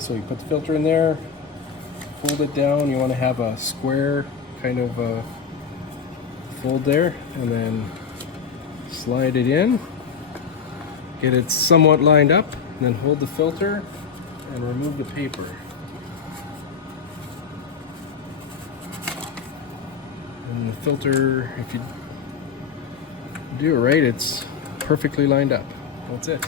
So you put the filter in there, fold it down. You want to have a square kind of fold there, and then slide it in, get it somewhat lined up, and then hold the filter and remove the paper. And the filter, if you do it right, it's perfectly lined up. That's it.